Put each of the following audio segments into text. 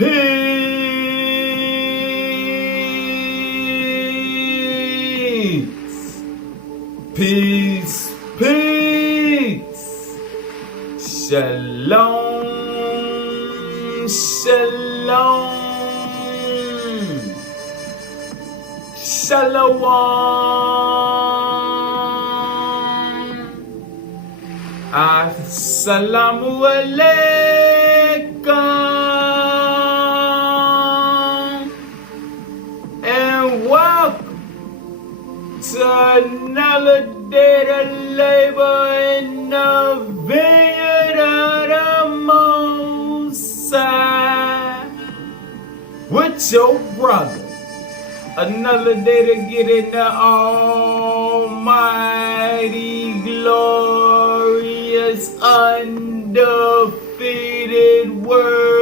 Peace. Peace. Peace. Shalom. Shalom. Shalom. Assalamu alaikum. And welcome to another day of labor in the vineyard of the Most High with your brother. Another day to get in the almighty, glorious, undefeated word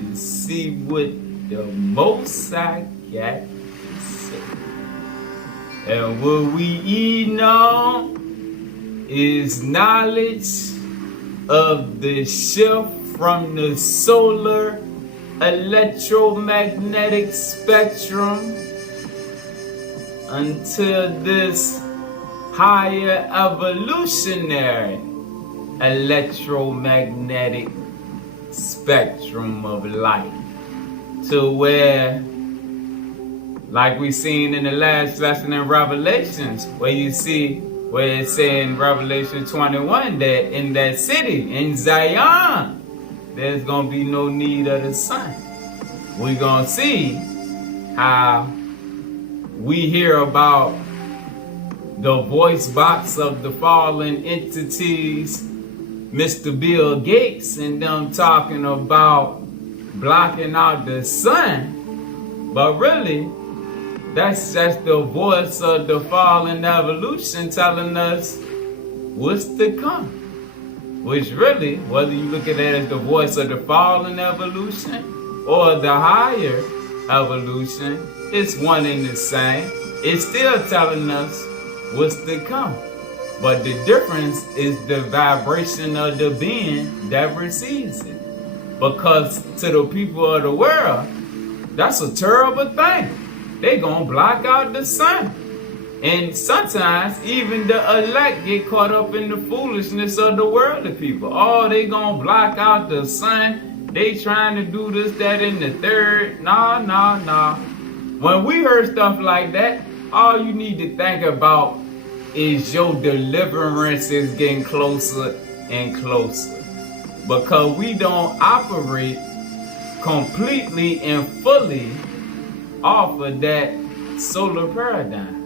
to see what the Most High got to say. And what we eating on is knowledge of the shift from the solar electromagnetic spectrum until this higher evolutionary electromagnetic spectrum of light, to where, like we seen in the last lesson in Revelations, where you see where it's saying in Revelation 21 that in that city, in Zion, there's going to be no need of the sun. We're going to see how we hear about the voice box of the fallen entities, Mr. Bill Gates, and them talking about blocking out the sun. But really, that's just the voice of the fallen evolution telling us what's to come. Which really, whether you look at it as the voice of the fallen evolution or the higher evolution, it's one and the same. It's still telling us what's to come. But the difference is the vibration of the being that receives it. Because to the people of the world, that's a terrible thing. They gonna block out the sun. And sometimes even the elect get caught up in the foolishness of the world of people. Oh, they gonna block out the sun. They trying to do this, that, and the third. Nah. When we heard stuff like that, all you need to think about is your deliverance is getting closer and closer. Because we don't operate completely and fully off of that solar paradigm.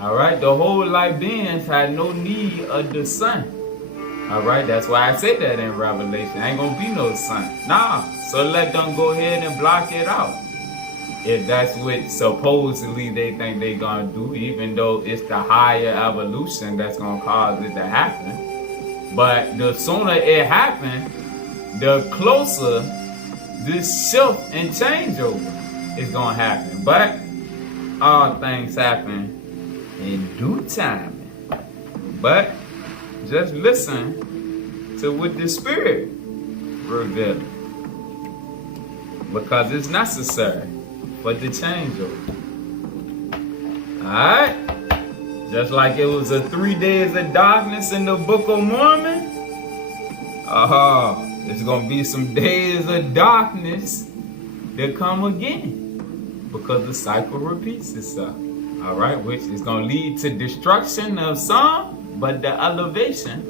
Alright, the whole life beings had no need of the sun. Alright, that's why I say that in Revelation. Ain't gonna be no sun. Nah, so let them go ahead and block it out. If that's what supposedly they think they gonna do, even though it's the higher evolution that's gonna cause it to happen. But the sooner it happens, the closer this shift and changeover is gonna happen. But all things happen in due time. But just listen to what the Spirit reveals, because it's necessary for the changeover. Alright? Just like it was 3 days of darkness in the Book of Mormon, there's gonna be some days of darkness that come again, because the cycle repeats itself. Alright, which is going to lead to destruction of some, but the elevation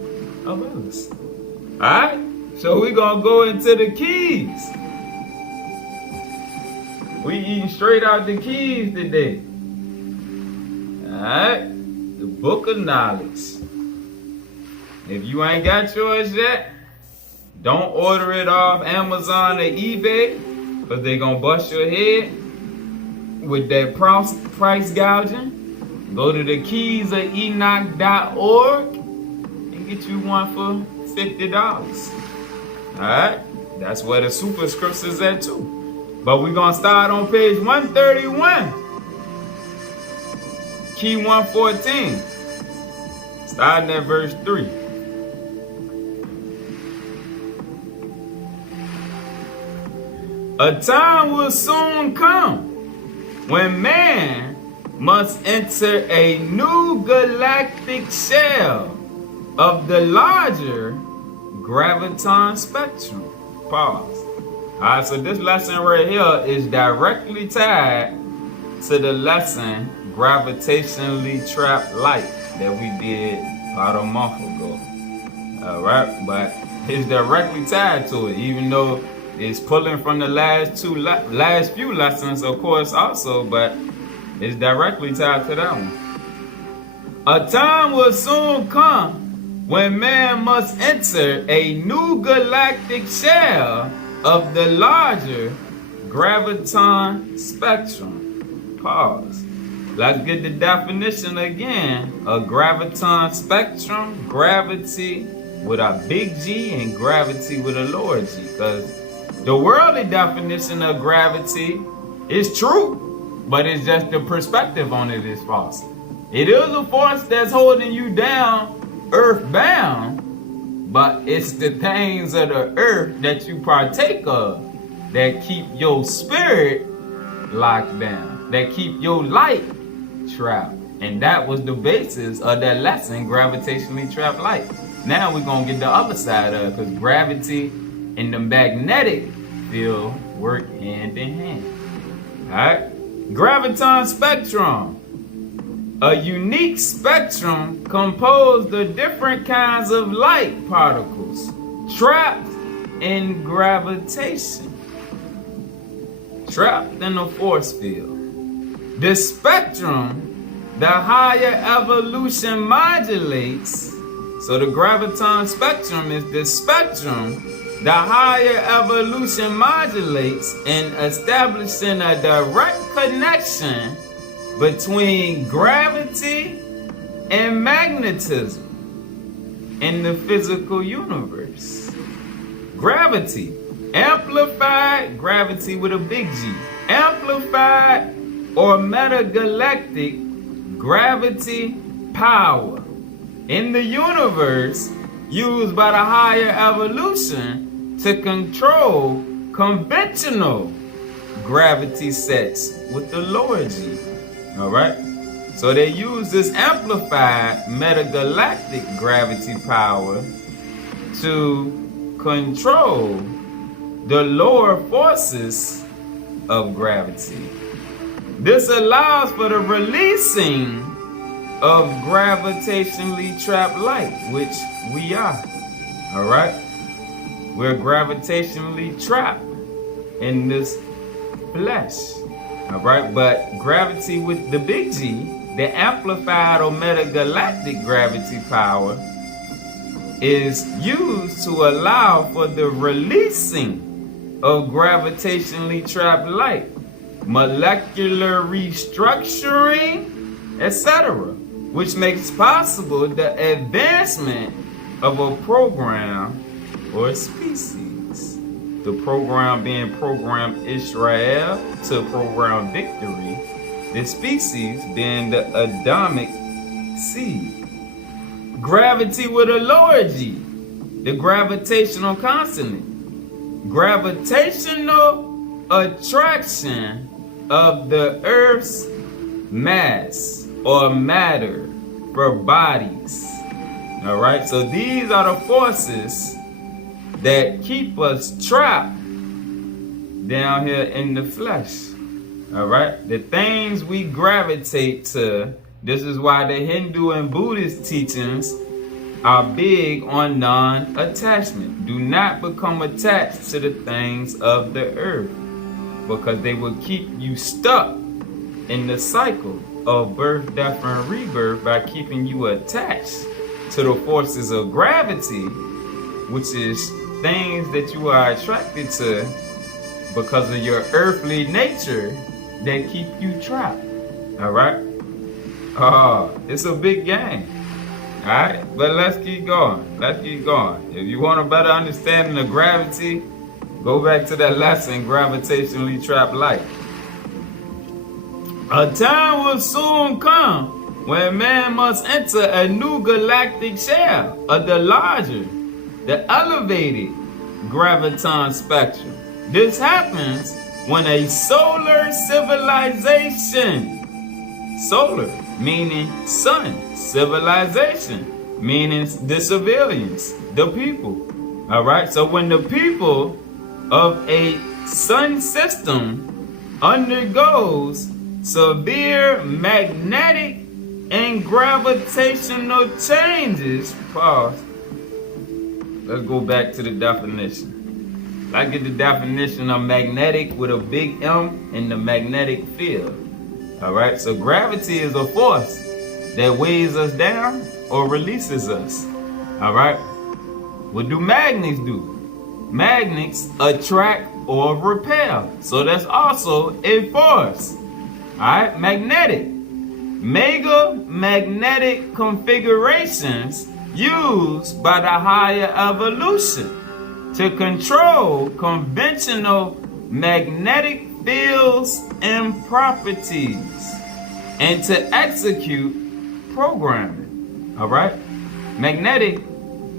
of others. Alright, so we're going to go into the keys. We eating straight out the keys today. Alright, the Book of Knowledge. If you ain't got yours yet, don't order it off Amazon or eBay, because they're going to bust your head with that price gouging. Go to the keysofenoch.org and get you one for $50. Alright? That's where the superscripts is at too. But we're going to start on page 131. Key 114. Starting at verse 3. A time will soon come when man must enter a new galactic shell of the larger graviton spectrum. Pause. Alright, so this lesson right here is directly tied to the lesson gravitationally trapped light that we did about a month ago. Alright, but it's directly tied to it, even though it's pulling from the last few lessons, of course, also, but it's directly tied to that one. A time will soon come when man must enter a new galactic shell of the larger graviton spectrum. Pause. Let's get the definition again. A graviton spectrum, gravity with a big G and gravity with a lower G. Because the worldly definition of gravity is true, but it's just the perspective on it is false. It is a force that's holding you down, earthbound, but it's the things of the earth that you partake of that keep your spirit locked down, that keep your light trapped. And that was the basis of that lesson, gravitationally trapped light. Now we're going to get the other side of it, because gravity and the magnetic field work hand in hand. Alright? Graviton spectrum. A unique spectrum composed of different kinds of light particles trapped in gravitation. Trapped in a force field. This spectrum, the higher evolution modulates. So the graviton spectrum is the spectrum the higher evolution modulates in establishing a direct connection between gravity and magnetism in the physical universe. Gravity, amplified, gravity with a big G, amplified or metagalactic gravity power in the universe used by the higher evolution to control conventional gravity sets with the lower G. Alright? So they use this amplified metagalactic gravity power to control the lower forces of gravity. This allows for the releasing of gravitationally trapped light, which we are. Alright? We're gravitationally trapped in this flesh. Alright? But gravity with the big G, the amplified or metagalactic gravity power, is used to allow for the releasing of gravitationally trapped light, molecular restructuring, etc., which makes possible the advancement of a program or species. The program being Program Israel to Program Victory, the species being the Adamic seed. Gravity with a lower G, the gravitational constant. Gravitational attraction of the Earth's mass or matter for bodies. Alright, so these are the forces that keep us trapped down here in the flesh. Alright, the things we gravitate to. This is why the Hindu and Buddhist teachings are big on non-attachment. Do not become attached to the things of the earth, because they will keep you stuck in the cycle of birth, death, and rebirth by keeping you attached to the forces of gravity, which is things that you are attracted to because of your earthly nature that keep you trapped. Alright? It's a big game. Alright? But let's keep going. Let's keep going. If you want a better understanding of gravity, go back to that lesson, gravitationally trapped light. A time will soon come when man must enter a new galactic shell of the larger, the elevated graviton spectrum. This happens when a solar civilization, solar meaning sun, civilization meaning the civilians, the people. All right, so when the people of a sun system undergoes severe magnetic and gravitational changes, pause. Let's go back to the definition. I get the definition of magnetic with a big M in the magnetic field. All right, so gravity is a force that weighs us down or releases us. All right, what do magnets do? Magnets attract or repel, so that's also a force. All right, magnetic. Mega magnetic configurations used by the higher evolution to control conventional magnetic fields and properties and to execute programming. All right, magnetic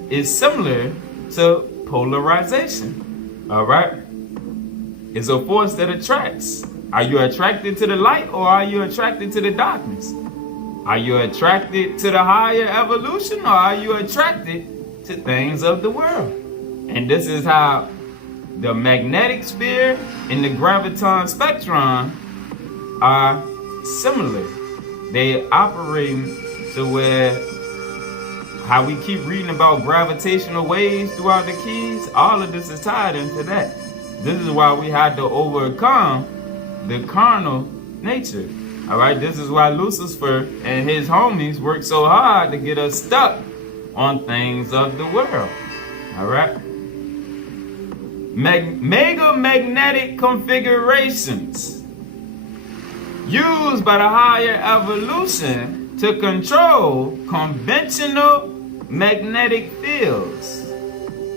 is similar to polarization. All right, it's a force that attracts. Are you attracted to the light or are you attracted to the darkness? Are you attracted to the higher evolution or are you attracted to things of the world? And this is how the magnetic sphere and the graviton spectrum are similar. They operate to where how we keep reading about gravitational waves throughout the keys, all of this is tied into that. This is why we had to overcome the carnal nature. All right, this is why Lucifer and his homies work so hard to get us stuck on things of the world. All right, mega magnetic configurations used by the higher evolution to control conventional magnetic fields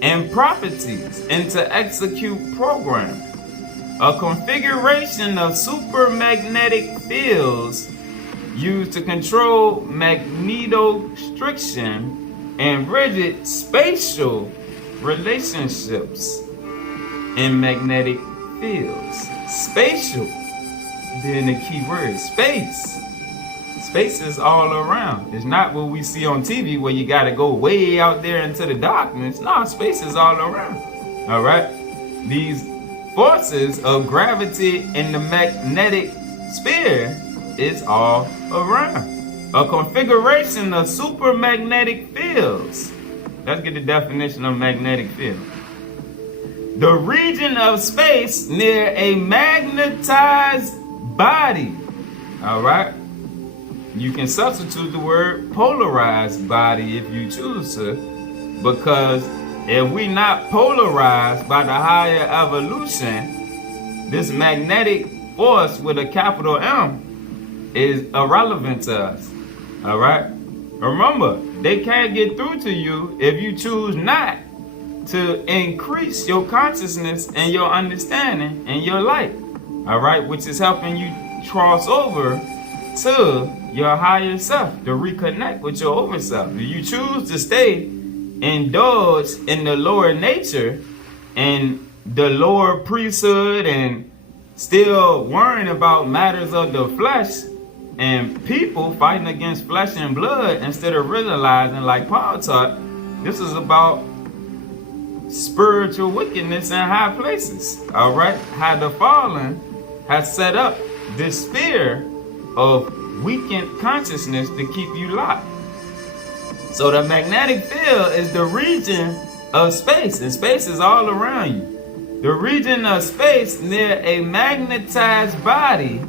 and properties and to execute programming. A configuration of supermagnetic fields used to control magnetostriction and rigid spatial relationships in magnetic fields. Spatial being the key word. Space. Space is all around. It's not what we see on TV where you got to go way out there into the darkness. No, space is all around. All right? These forces of gravity in the magnetic sphere is all around. A configuration of supermagnetic fields. Let's get the definition of magnetic field. The region of space near a magnetized body. All right? You can substitute the word polarized body if you choose to, because if we not polarized by the higher evolution, this magnetic force with a capital M is irrelevant to us. All right? Remember, they can't get through to you if you choose not to increase your consciousness and your understanding and your light. All right? Which is helping you cross over to your higher self, to reconnect with your overself. If you choose to stay indulged in the lower nature and the lower priesthood and still worrying about matters of the flesh and people fighting against flesh and blood instead of realizing, like Paul taught, this is about spiritual wickedness in high places. All right, how the fallen has set up this sphere of weakened consciousness to keep you locked. So the magnetic field is the region of space, and space is all around you. The region of space near a magnetized body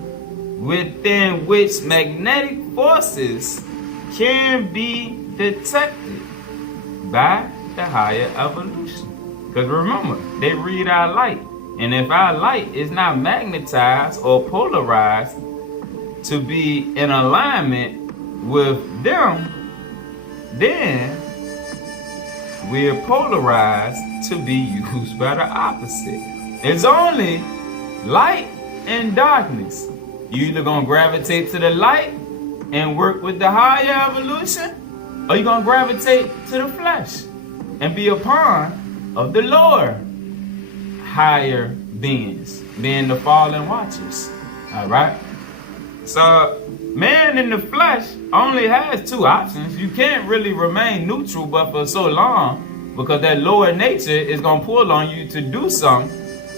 within which magnetic forces can be detected by the higher evolution. Because remember, they read our light. And if our light is not magnetized or polarized to be in alignment with them, then we're polarized to be used by the opposite. It's only light and darkness. You either gonna gravitate to the light and work with the higher evolution, or you gonna gravitate to the flesh and be a pawn of the lower, higher beings, being the fallen watchers. All right. So man in the flesh only has two options. You can't really remain neutral but for so long, because that lower nature is going to pull on you to do something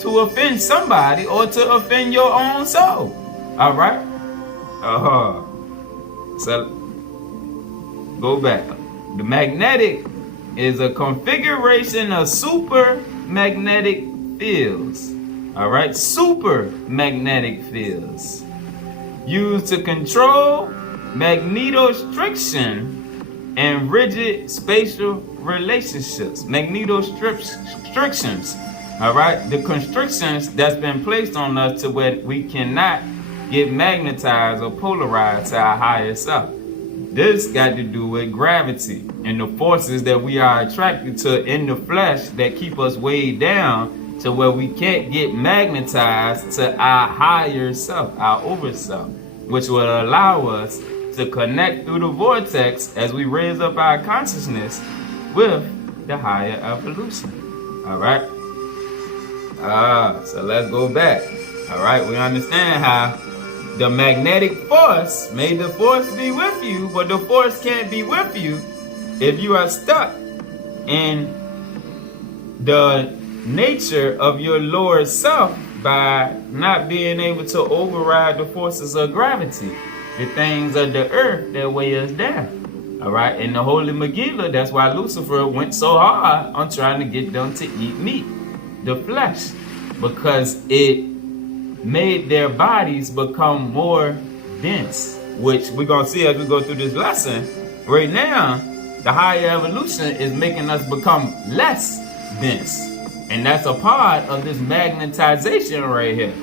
to offend somebody or to offend your own soul. All right. So go back. The magnetic is a configuration of super magnetic fields. All right, super magnetic fields used to control magnetostriction and rigid spatial relationships. Magnetostrictions. All right, the constrictions that's been placed on us to where we cannot get magnetized or polarized to our higher self. This got to do with gravity and the forces that we are attracted to in the flesh that keep us weighed down to where we can't get magnetized to our higher self, our over self, which will allow us to connect through the vortex as we raise up our consciousness with the higher evolution. All right. So let's go back. All right. We understand how the magnetic force made the force be with you, but the force can't be with you if you are stuck in the nature of your lower self by not being able to override the forces of gravity, the things of the earth that weigh us down. All right, in the Holy Megillah, that's why Lucifer went so hard on trying to get them to eat meat, the flesh, because it made their bodies become more dense, which we're going to see as we go through this lesson. Right now, the higher evolution is making us become less dense. And that's a part of this magnetization right here,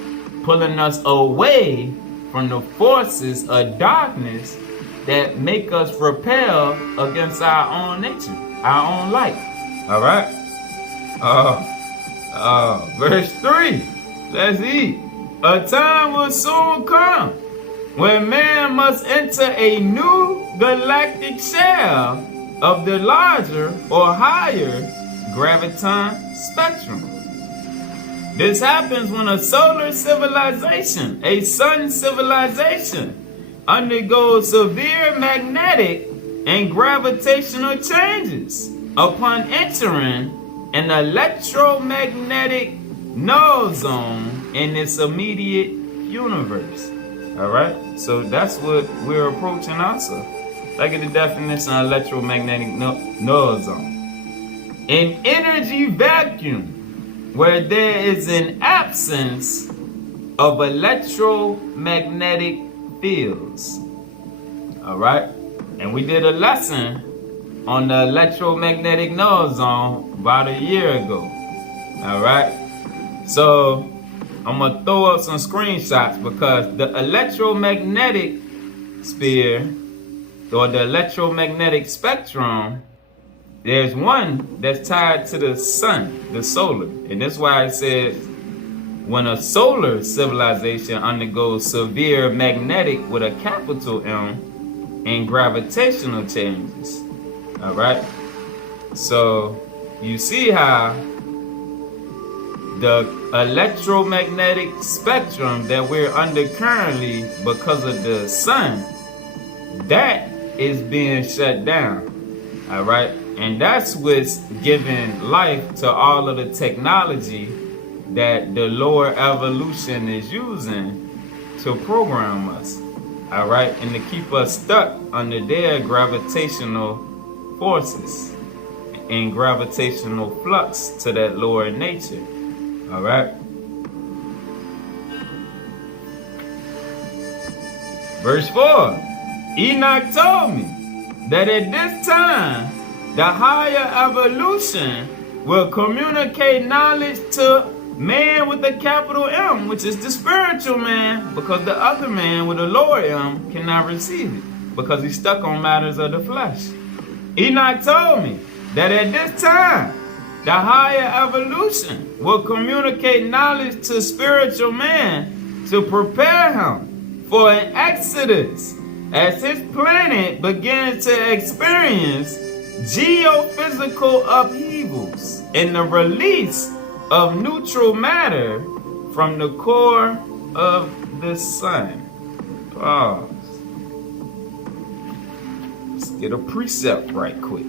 pulling us away from the forces of darkness that make us repel against our own nature, our own light. All right? Verse 3. Let's eat. A time will soon come when man must enter a new galactic shell of the larger or higher graviton spectrum. This happens when a solar civilization, a sun civilization, undergoes severe magnetic and gravitational changes upon entering an electromagnetic null zone in its immediate universe. All right, so that's what we're approaching also. Look at the definition of electromagnetic null zone. An energy vacuum where there is an absence of electromagnetic fields. All right, and we did a lesson on the electromagnetic null zone about a year ago. All right, so I'm gonna throw up some screenshots because the electromagnetic sphere or the electromagnetic spectrum, there's one that's tied to the sun, the solar, and that's why it says when a solar civilization undergoes severe magnetic with a capital M and gravitational changes. All right, so you see how the electromagnetic spectrum that we're under currently because of the sun, that is being shut down. All right, and that's what's giving life to all of the technology that the lower evolution is using to program us. All right, and to keep us stuck under their gravitational forces and gravitational flux to that lower nature. All right. Verse 4. Enoch told me that at this time, the higher evolution will communicate knowledge to man with a capital M, which is the spiritual man, because the other man with a lower M cannot receive it because he's stuck on matters of the flesh. Enoch told me that at this time, the higher evolution will communicate knowledge to spiritual man to prepare him for an exodus as his planet begins to experience geophysical upheavals and the release of neutral matter from the core of the sun. Pause. Let's get a precept right quick.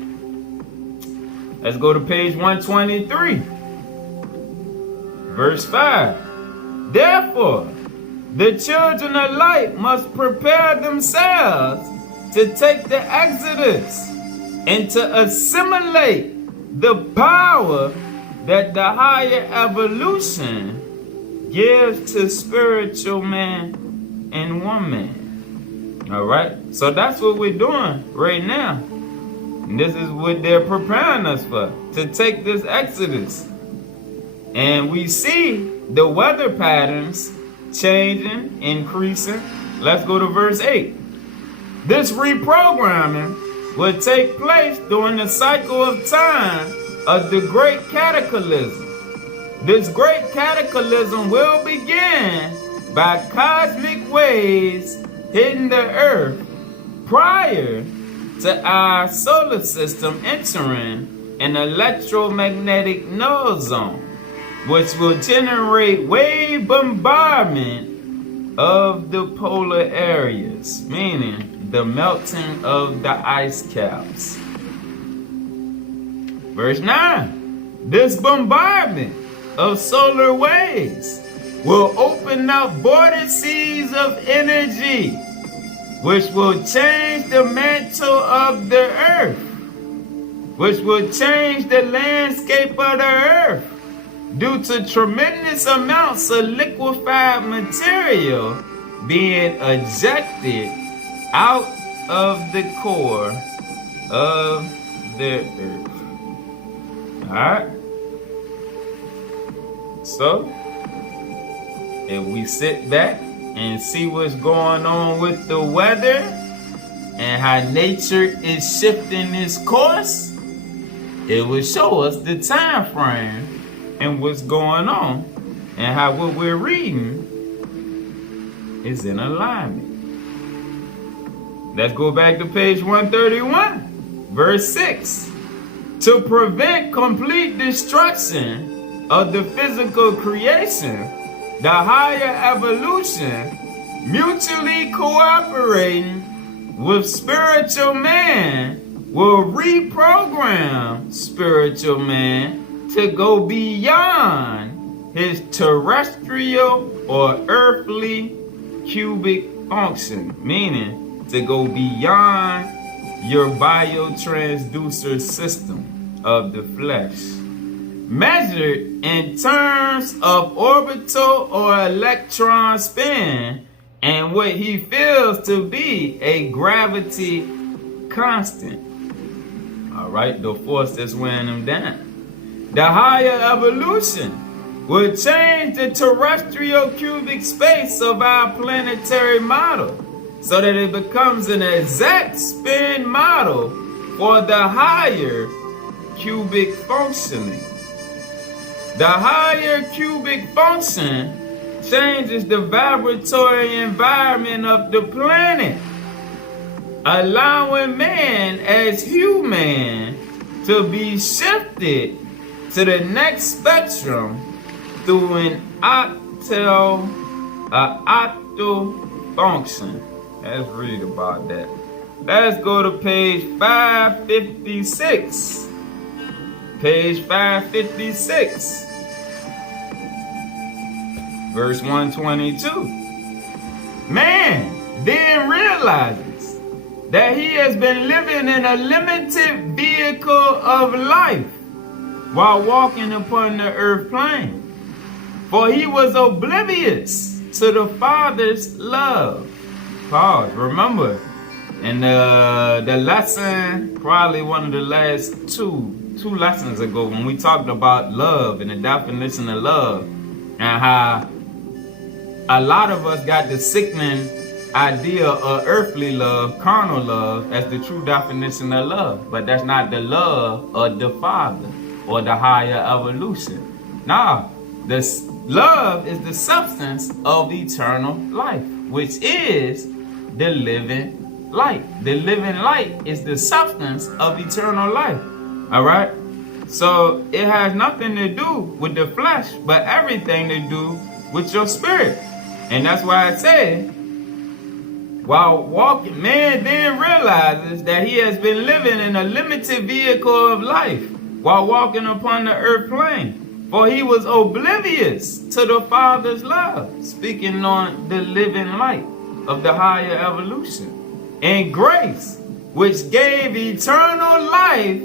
Let's go to page 123. Verse 5. Therefore, the children of light must prepare themselves to take the exodus and to assimilate the power that the higher evolution gives to spiritual man and woman. All right, so that's what we're doing right now. And this is what they're preparing us for, to take this exodus. And we see the weather patterns changing, increasing. Let's go to verse 8. This reprogramming will take place during the cycle of time of the great cataclysm. This great cataclysm will begin by cosmic waves hitting the earth prior to our solar system entering an electromagnetic null zone, which will generate wave bombardment of the polar areas, meaning the melting of the ice caps. Verse 9. This bombardment of solar waves will open up vortices of energy, which will change the mantle of the earth, which will change the landscape of the earth due to tremendous amounts of liquefied material being ejected out of the core of the earth. Alright? So, if we sit back and see what's going on with the weather and how nature is shifting its course, it will show us the time frame and what's going on and how what we're reading is in alignment. Let's go back to page 131, verse 6. To prevent complete destruction of the physical creation, the higher evolution, mutually cooperating with spiritual man, will reprogram spiritual man to go beyond his terrestrial or earthly cubic function, meaning to go beyond your biotransducer system of the flesh, measured in terms of orbital or electron spin and what he feels to be a gravity constant. All right, the force that's wearing him down. The higher evolution will change the terrestrial cubic space of our planetary model so that it becomes an exact spin model for the higher cubic functioning. The higher cubic function changes the vibratory environment of the planet, allowing man as human to be shifted to the next spectrum through an octal function. Let's read about that. Let's go to page 556. Page 556. Verse 122. Man then realizes that he has been living in a limited vehicle of life while walking upon the earth plane, for he was oblivious to the Father's love. Pause. Remember, in the lesson, probably one of the last two lessons ago, when we talked about love and the definition of love, and how a lot of us got the sickening idea of earthly love, carnal love, as the true definition of love. But that's not the love of the Father or the higher evolution. Nah, this love is the substance of eternal life, which is the living light. The living light is the substance of eternal life. All right? So it has nothing to do with the flesh, but everything to do with your spirit. And that's why I say, while walking, man then realizes that he has been living in a limited vehicle of life while walking upon the earth plane. For he was oblivious to the Father's love, speaking on the living light of the higher evolution, and grace, which gave eternal life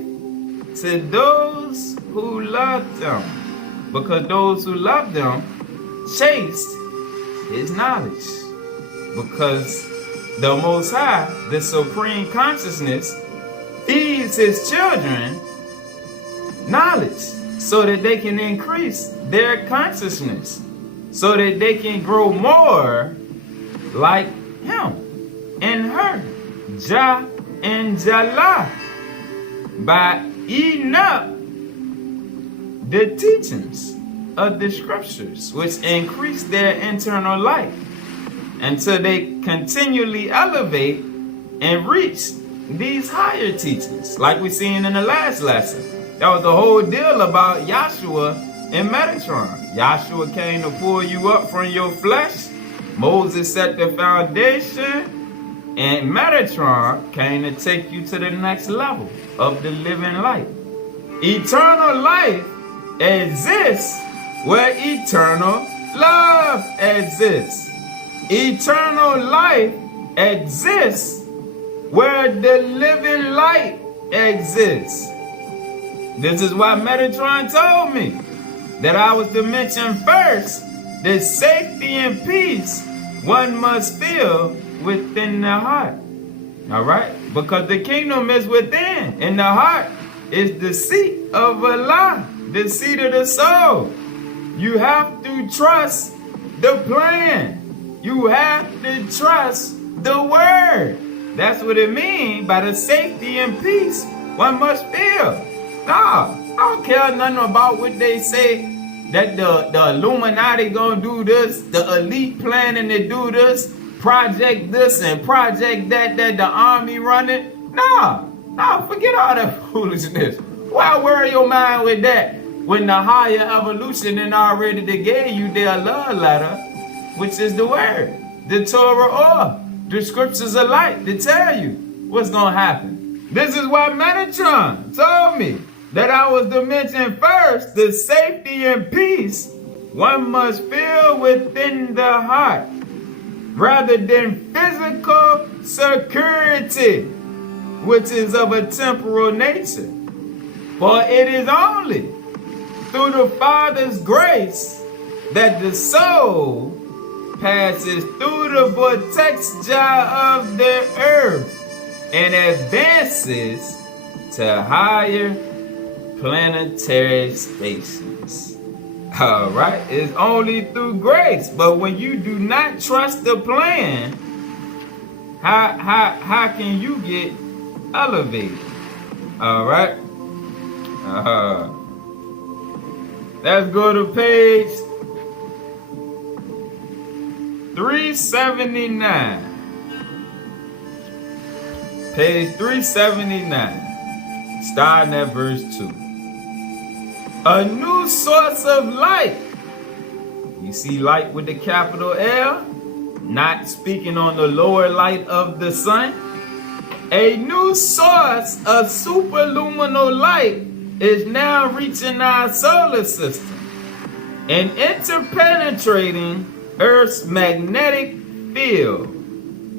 to those who loved them, because those who loved them chased his knowledge. Because the Most High, the Supreme Consciousness, feeds his children knowledge so that they can increase their consciousness, so that they can grow more like him and her, Jah and Jala, by eating up the teachings of the scriptures, which increase their internal life until they continually elevate and reach these higher teachings, like we seen in the last lesson. That was the whole deal about Yahshua and Metatron. Yahshua came to pull you up from your flesh. Moses set the foundation, and Metatron came to take you to the next level of the living light. Eternal life exists where eternal love exists. Eternal life exists where the living light exists. This is why Metatron told me that I was to mention first the safety and peace one must feel within the heart. All right? Because the kingdom is within, and the heart is the seat of Allah, the seat of the soul. You have to trust the plan. You have to trust the word. That's what it means by the safety and peace one must feel. Nah, I don't care nothing about what they say, that the Illuminati gonna do this, the elite planning to do this, project this and project that the army running. Nah, forget all that foolishness. Why worry your mind with that when the higher evolution and already they gave you their love letter, which is the word, the Torah, or the scriptures of light to tell you what's gonna happen. This is why Metatron told me that I was to mention first the safety and peace one must feel within the heart, rather than physical security, which is of a temporal nature. For it is only through the Father's grace that the soul passes through the vortex jar of the earth and advances to higher planetary stations. All right, it's only through grace. But when you do not trust the plan, how can you get elevated? All right. Let's go to page 379. Page 379, starting at verse 2. A new source of light. You see light with the capital L, not speaking on the lower light of the sun. A new source of superluminal light is now reaching our solar system and interpenetrating Earth's magnetic field,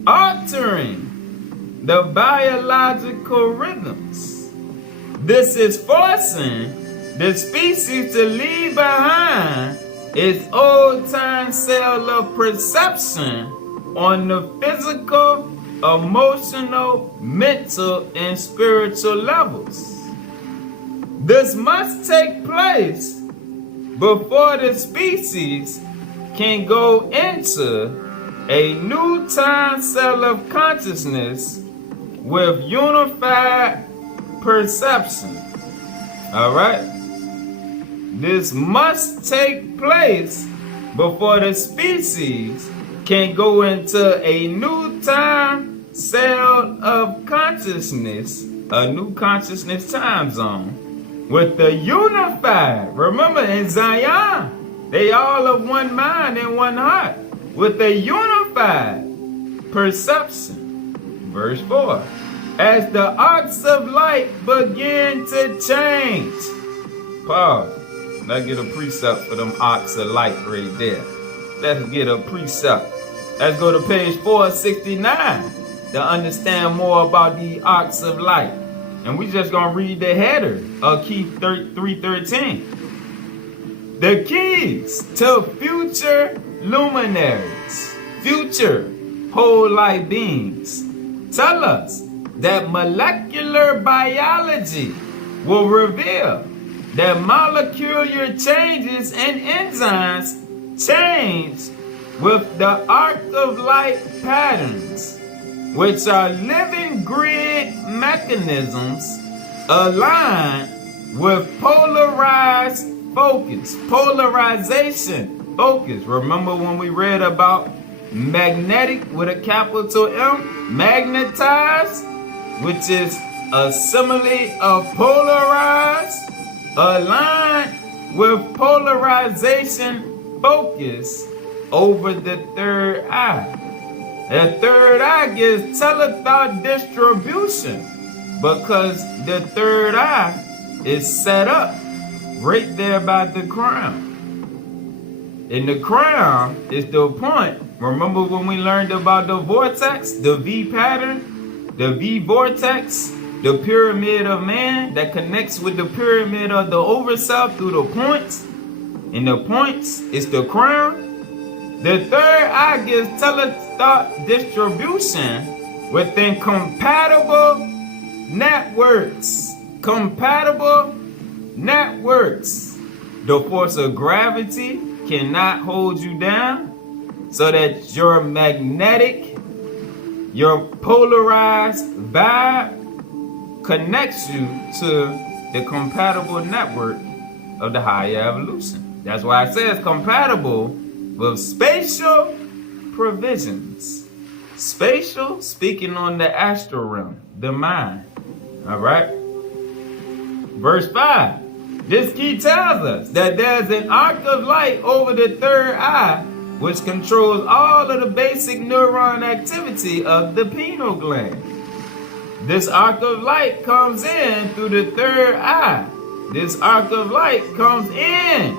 altering the biological rhythms. This is forcing the species to leave behind its old-time cell of perception on the physical, emotional, mental, and spiritual levels. This must take place before the species can go into a new time cell of consciousness with unified perception. All right? This must take place before the species can go into a new time cell of consciousness, a new consciousness time zone, with the unified, remember in Zion, They all of one mind and one heart, with a unified perception. Verse 4. As the arcs of light begin to change. Pause. Let's get a precept for them arcs of light right there. Let's get a precept. Let's go to page 469 to understand more about the arcs of light. And we just gonna read the header of key 313. The keys to future luminaries, future whole light beings, tell us that molecular biology will reveal that molecular changes and enzymes change with the arc of light patterns, which are living grid mechanisms aligned with polarized focus, polarization focus. Remember when we read about magnetic with a capital M, magnetized, which is a simile of polarized, aligned with polarization focus over the third eye. The third eye gives telethought distribution because the third eye is set up right there by the crown. And the crown is the point. Remember when we learned about the vortex, the V pattern, the V vortex, the pyramid of man that connects with the pyramid of the overself through the points. And the points is the crown. The third eye gives telethought distribution within compatible networks. Compatible networks. The force of gravity cannot hold you down, so that your magnetic, your polarized vibe connects you to the compatible network of the higher evolution. That's why it says compatible with spatial provisions. Spatial, speaking on the astral realm, the mind. All right? Verse 5. This key tells us that there's an arc of light over the third eye which controls all of the basic neuron activity of the pineal gland. This arc of light comes in through the third eye. This arc of light comes in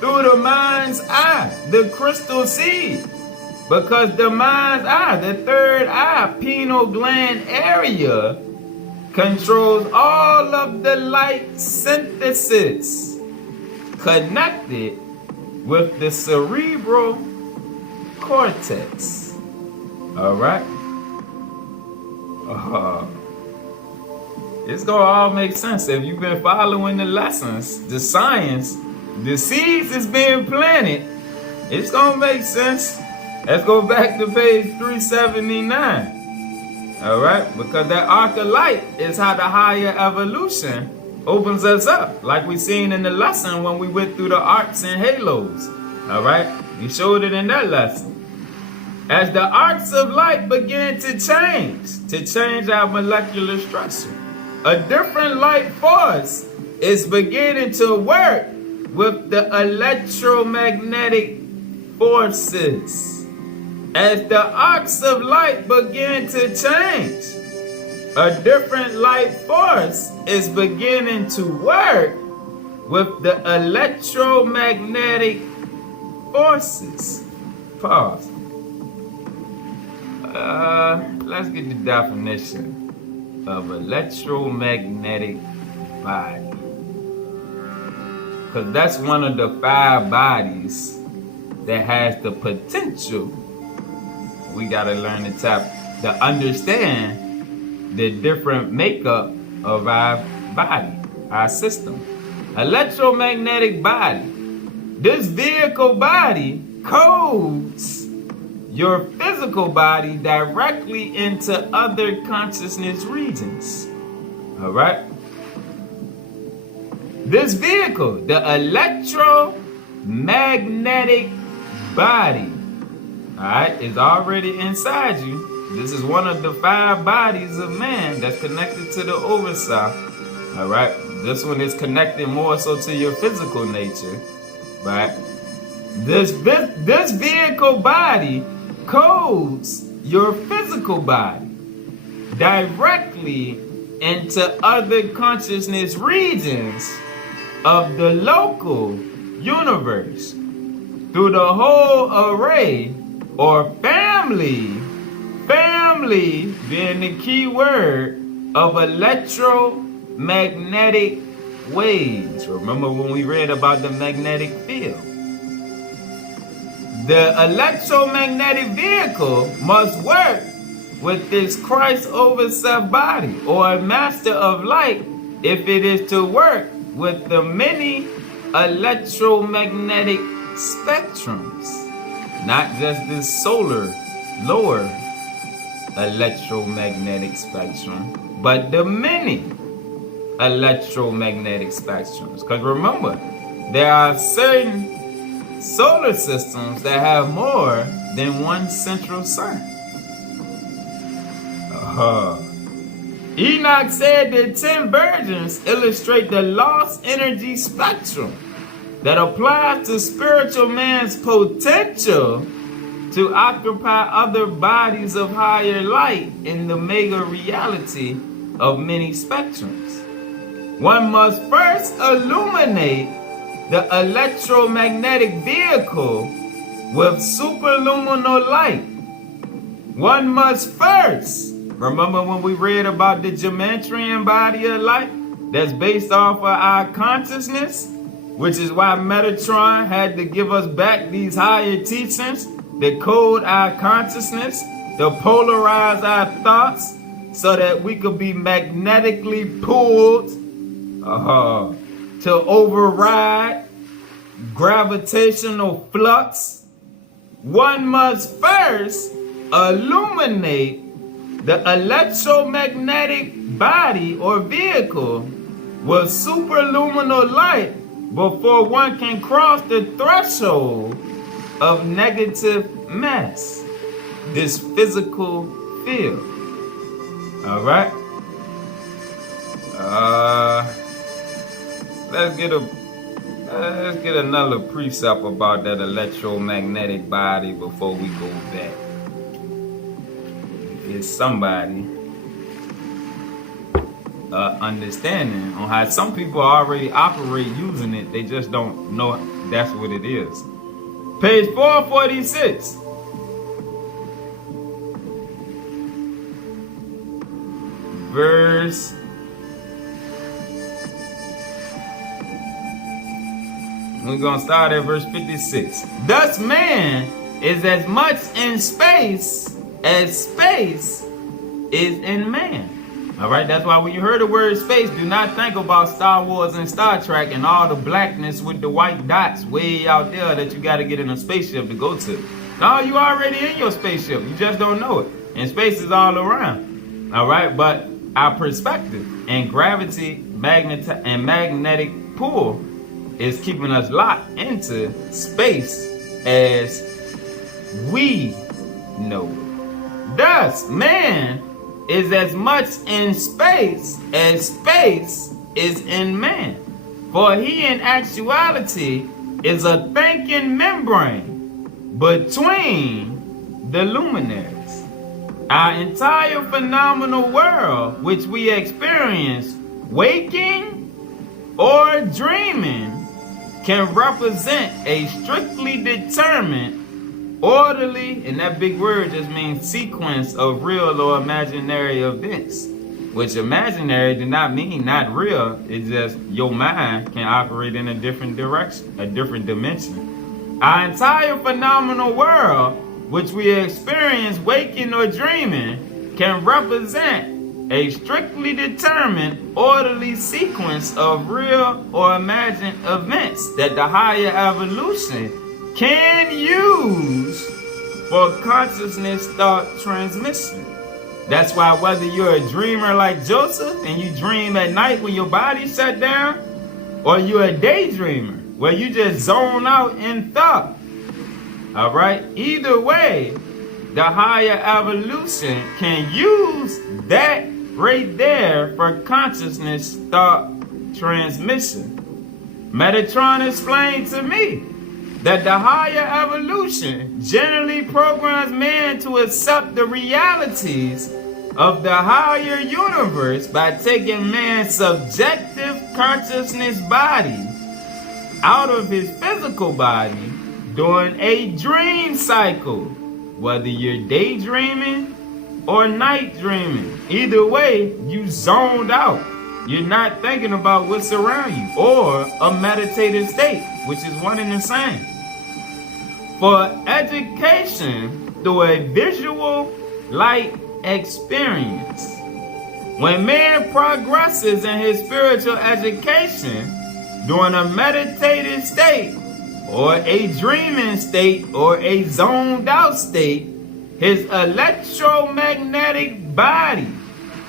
through the mind's eye, the crystal seed. Because the mind's eye, the third eye, pineal gland area, controls all of the light synthesis connected with the cerebral cortex. All right? It's gonna all make sense if you've been following the lessons, the science, the seeds is being planted. It's gonna make sense. Let's go back to page 379. All right, because that arc of light is how the higher evolution opens us up, like we seen in the lesson when we went through the arcs and halos. All right, we showed it in that lesson. As the arcs of light begin to change our molecular structure, a different light force is beginning to work with the electromagnetic forces. As the arcs of light begin to change, a different light force is beginning to work with the electromagnetic forces. Pause. Let's get the definition of electromagnetic body. Because that's one of the 5 bodies that has the potential. We gotta learn to understand the different makeup of our body, our system. Electromagnetic body. This vehicle body codes your physical body directly into other consciousness regions. All right? This vehicle, the electromagnetic body, all right, is already inside you. This is one of the 5 bodies of man that's connected to the overself. All right, this one is connected more so to your physical nature, right? This vehicle body codes your physical body directly into other consciousness regions of the local universe through the whole array or family being the key word of electromagnetic waves. Remember when we read about the magnetic field? The electromagnetic vehicle must work with this Christ over self body or a master of light if it is to work with the many electromagnetic spectrums, not just this solar lower electromagnetic spectrum, but the many electromagnetic spectrums. Because remember, there are certain solar systems that have more than one central sun. Enoch said the 10 virgins illustrate the lost energy spectrum that applies to spiritual man's potential to occupy other bodies of higher light in the mega reality of many spectrums. One must first illuminate the electromagnetic vehicle with superluminal light. One must first, remember when we read about the Geometrian body of light that's based off of our consciousness, which is why Metatron had to give us back these higher teachings that code our consciousness, to polarize our thoughts so that we could be magnetically pulled to override gravitational flux. One must first illuminate the electromagnetic body or vehicle with superluminal light before one can cross the threshold of negative mass, this physical field. All right. Let's get another precept about that electromagnetic body before we go back. Get somebody understanding on how some people already operate using it. They just don't know that's what it is. Page 446. Verse. We're going to start at verse 56. Thus man is as much in space as space is in man. All right, that's why when you hear the word space, do not think about Star Wars and Star Trek and all the blackness with the white dots way out there that you got to get in a spaceship to go to. No, you already in your spaceship. You just don't know it. And space is all around. All right, but our perspective and gravity, magnetic pull is keeping us locked into space as we know it. Thus, man is as much in space as space is in man. For he in actuality is a thinking membrane between the luminaries. Our entire phenomenal world, which we experience waking or dreaming, can represent a strictly determined, orderly, and that big word just means sequence of real or imaginary events. Which imaginary do not mean not real. It's just your mind can operate in a different direction, a different dimension. Our entire phenomenal world, which we experience waking or dreaming, can represent a strictly determined, orderly sequence of real or imagined events that the higher evolution can use for consciousness thought transmission. That's why whether you're a dreamer like Joseph and you dream at night when your body shut down, or you're a daydreamer where you just zone out in thought, all right? Either way, the higher evolution can use that right there for consciousness thought transmission. Metatron explained to me that the higher evolution generally programs man to accept the realities of the higher universe by taking man's subjective consciousness body out of his physical body during a dream cycle, whether you're daydreaming or night dreaming. Either way, you zoned out. You're not thinking about what's around you, or a meditative state, which is one and the same. For education through a visual light experience. When man progresses in his spiritual education during a meditative state, or a dreaming state, or a zoned out state, his electromagnetic body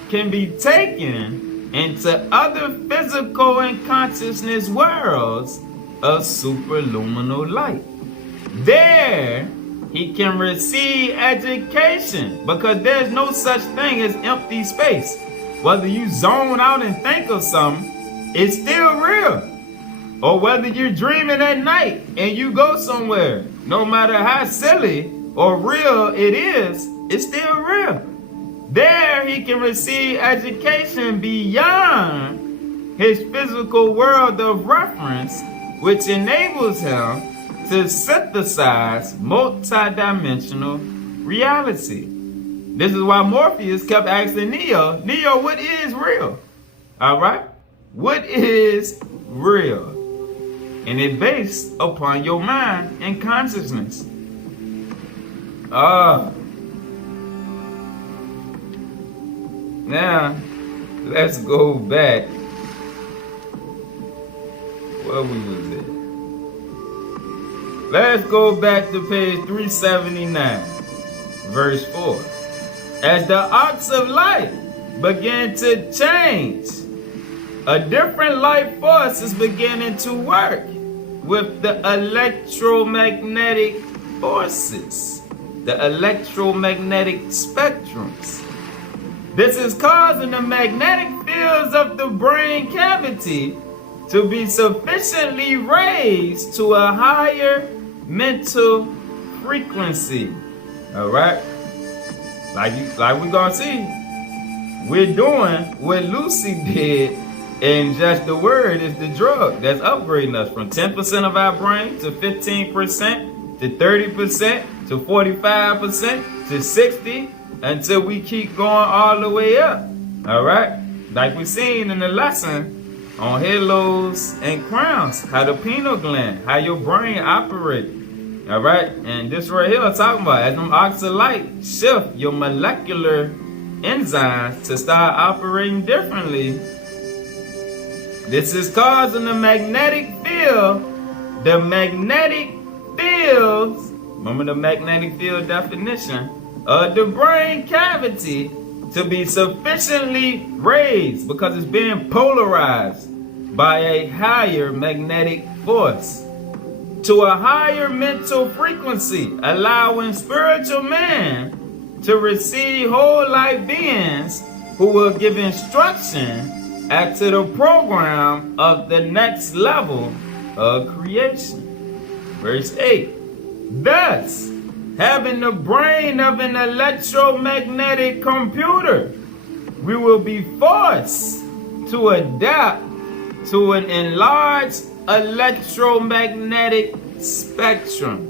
can be taken into other physical and consciousness worlds of superluminal light. There, he can receive education, because there's no such thing as empty space. Whether you zone out and think of something, it's still real. Or whether you're dreaming at night and you go somewhere, no matter how silly or real it is, it's still real. There he can receive education beyond his physical world of reference, which enables him to synthesize multidimensional reality. This is why Morpheus kept asking Neo, what is real? All right? What is real? And it's based upon your mind and consciousness. Now, let's go back. Where we was at? Let's go back to page 379, verse 4. As the arcs of light begin to change, a different life force is beginning to work with the electromagnetic forces, the electromagnetic spectrums. This is causing the magnetic fields of the brain cavity to be sufficiently raised to a higher mental frequency. All right? Like we're going to see, we're doing what Lucy did, and just the word is the drug that's upgrading us from 10% of our brain to 15% to 30% to 45% to 60%, until we keep going all the way up. All right? Like we seen in the lesson on halos and crowns, how the pineal gland, how your brain operates. All right? And this right here I'm talking about, as them arcs of light shift your molecular enzymes to start operating differently. This is causing the magnetic field, remember the magnetic field definition, of the brain cavity to be sufficiently raised, because it's being polarized by a higher magnetic force to a higher mental frequency, allowing spiritual man to receive whole life beings who will give instruction as to the program of the next level of creation. Verse 8. Thus, having the brain of an electromagnetic computer, we will be forced to adapt to an enlarged electromagnetic spectrum.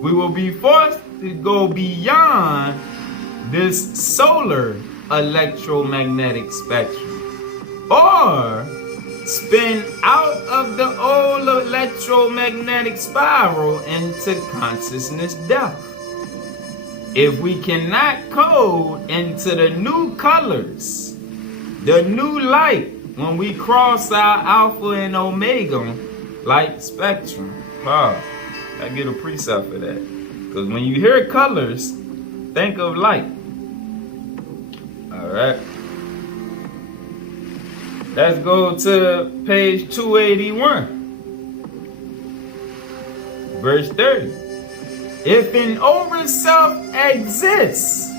We will be forced to go beyond this solar electromagnetic spectrum, or spin out of the old electromagnetic spiral into consciousness depth. If we cannot code into the new colors, the new light, when we cross our alpha and omega light spectrum. I get a precept for that. Because when you hear colors, think of light. All right. Let's go to page 281. Verse 30. If an overself exists,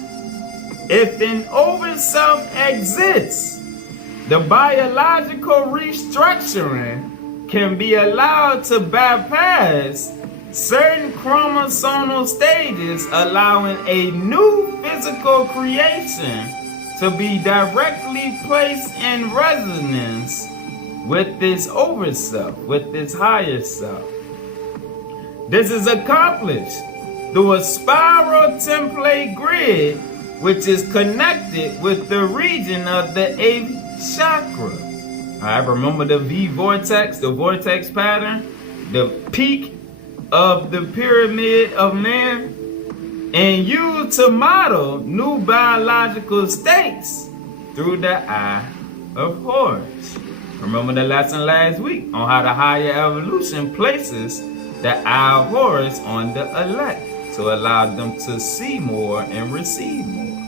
the biological restructuring can be allowed to bypass certain chromosomal stages, allowing a new physical creation to be directly placed in resonance with this overself, with this higher self. This is accomplished through a spiral template grid, which is connected with the region of the 8th chakra. All right, remember the V vortex, the vortex pattern, the peak of the pyramid of man, and used to model new biological states through the eye of Horus. Remember the lesson last week on how the higher evolution places the eye of Horus on the elect to allow them to see more and receive more.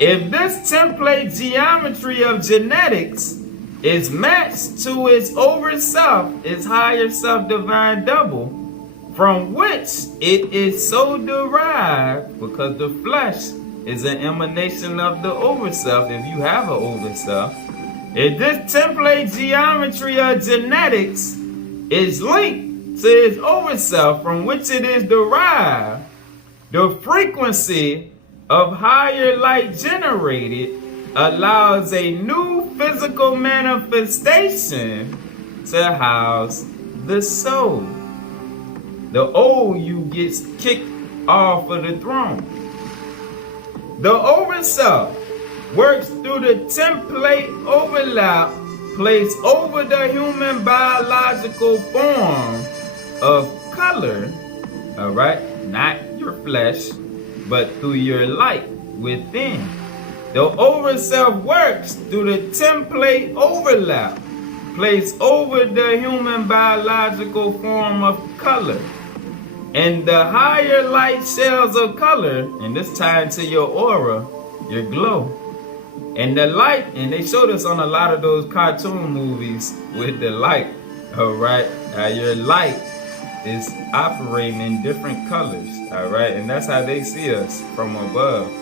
If this template geometry of genetics is matched to its overself, its higher self divine double, from which it is so derived, because the flesh is an emanation of the overself if you have an overself. If this template geometry of genetics is linked to its overself from which it is derived, the frequency of higher light generated allows a new physical manifestation to house the soul. The old you gets kicked off of the throne. The overself works through the template overlap placed over the human biological form of color, all right? Not your flesh, but through your light within. The overself works through the template overlap placed over the human biological form of color. And the higher light shells of color, and this tied to your aura, your glow. And the light, and they showed us on a lot of those cartoon movies with the light, all right? Your light is operating in different colors, all right? And that's how they see us from above.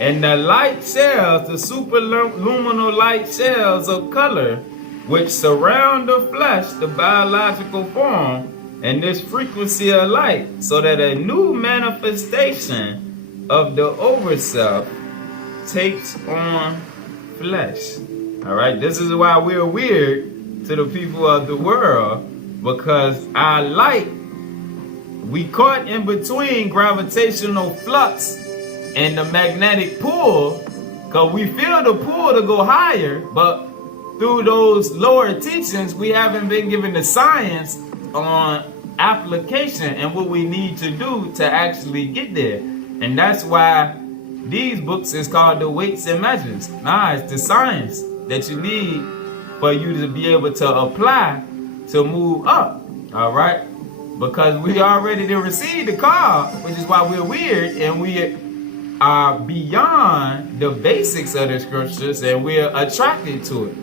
And the light shells, the superluminal light shells of color, which surround the flesh, the biological form, and this frequency of light, so that a new manifestation of the overself takes on flesh. All right, this is why we're weird to the people of the world, because our light, we caught in between gravitational flux and the magnetic pull, because we feel the pull to go higher, but through those lower teachings, we haven't been given the science on application and what we need to do to actually get there. And that's why these books is called the weights and measures. Nah, it's the science that you need for you to be able to apply to move up. All right? Because we already to receive the call, which is why we're weird and we are beyond the basics of the scriptures and we're attracted to it.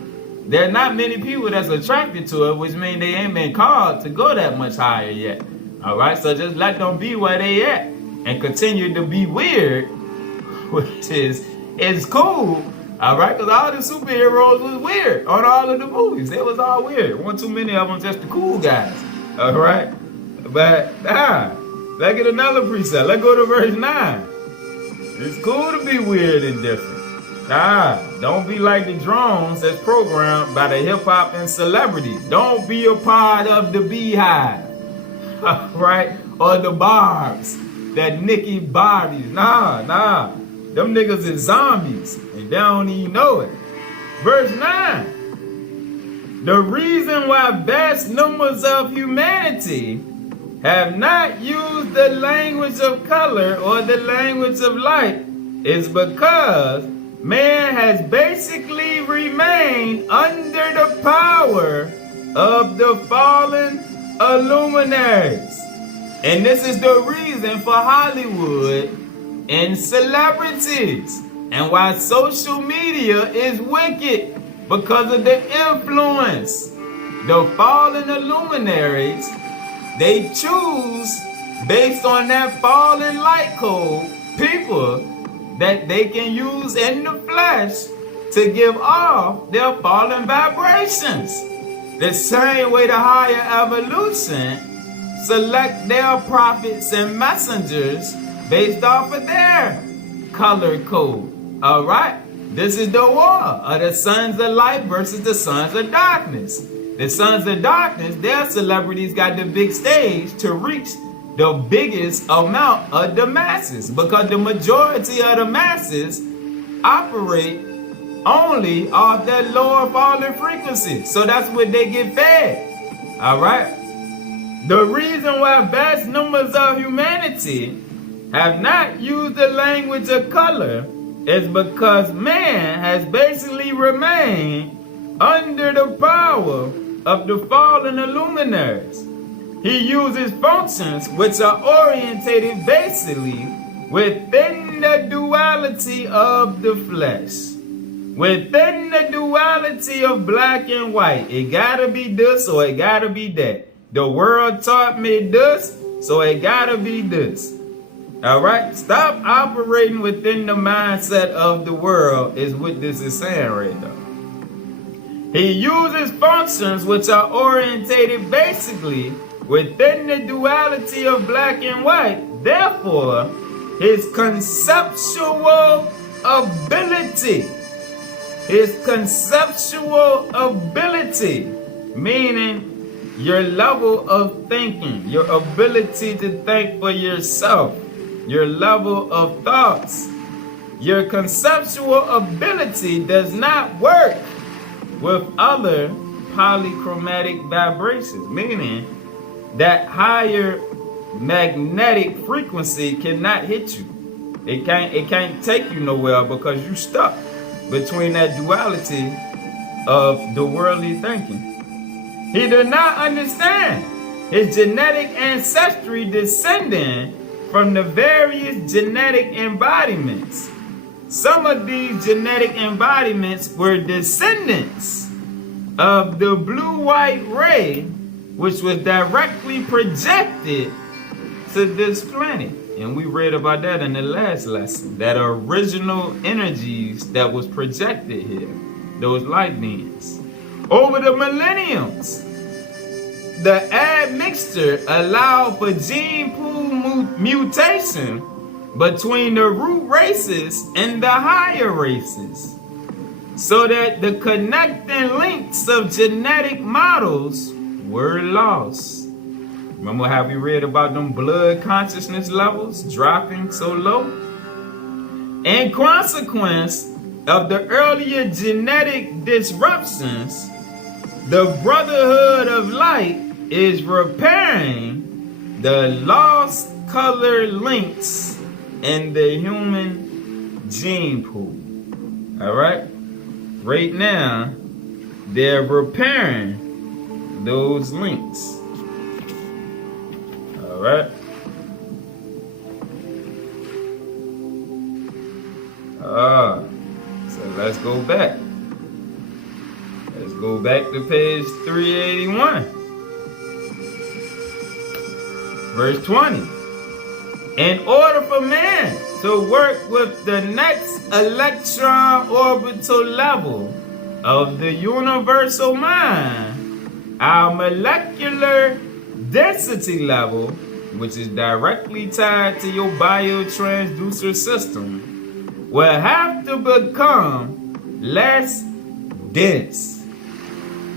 There are not many people that's attracted to it, which means they ain't been called to go that much higher yet. All right, so just let them be where they at and continue to be weird, which is cool. All right, because all the superheroes was weird on all of the movies. They was all weird. One too many of them just the cool guys. All right, but let's get another precept. Let's go to verse 9. It's cool to be weird and different. Don't be like the drones that's programmed by the hip-hop and celebrities. Don't be a part of the beehive, right? Or the barbs, that Nicki Barbies. Them niggas is zombies, and they don't even know it. Verse 9. The reason why vast numbers of humanity have not used the language of color or the language of light is because man has basically remained under the power of the fallen illuminaries. And this is the reason for Hollywood and celebrities and why social media is wicked, because of the influence. The fallen illuminaries, they choose based on that fallen light code people that they can use in the flesh to give off their fallen vibrations. The same way the higher evolution select their prophets and messengers based off of their color code. All right? This is the war of the sons of light versus the sons of darkness. The sons of darkness, their celebrities got the big stage to reach the biggest amount of the masses, because the majority of the masses operate only off that lower falling frequency. So that's what they get fed. All right? The reason why vast numbers of humanity have not used the language of color is because man has basically remained under the power of the fallen luminaries. He uses functions which are orientated basically within the duality of the flesh. Within the duality of black and white. It gotta be this or it gotta be that. The world taught me this, so it gotta be this. Alright? Stop operating within the mindset of the world is what this is saying right now. He uses functions which are orientated basically within the duality of black and white. Therefore, his conceptual ability, meaning your level of thinking, your ability to think for yourself, your level of thoughts, your conceptual ability does not work with other polychromatic vibrations, meaning that higher magnetic frequency cannot hit you. It can't take you nowhere because you stuck between that duality of the worldly thinking. He did not understand his genetic ancestry descending from the various genetic embodiments. Some of these genetic embodiments were descendants of the blue-white ray, which was directly projected to this planet. And we read about that in the last lesson. That original energies that was projected here, those light beings. Over the millenniums, the admixture allowed for gene pool mutation between the root races and the higher races, so that the connecting links of genetic models were lost. Remember how we read about them blood consciousness levels dropping so low? In consequence of the earlier genetic disruptions, the Brotherhood of Light is repairing the lost color links in the human gene pool. All right? Right now, they're repairing those links. All right? So let's go back. Let's go back to page 381. Verse 20. In order for man to work with the next electron orbital level of the universal mind, our molecular density level, which is directly tied to your biotransducer system, will have to become less dense.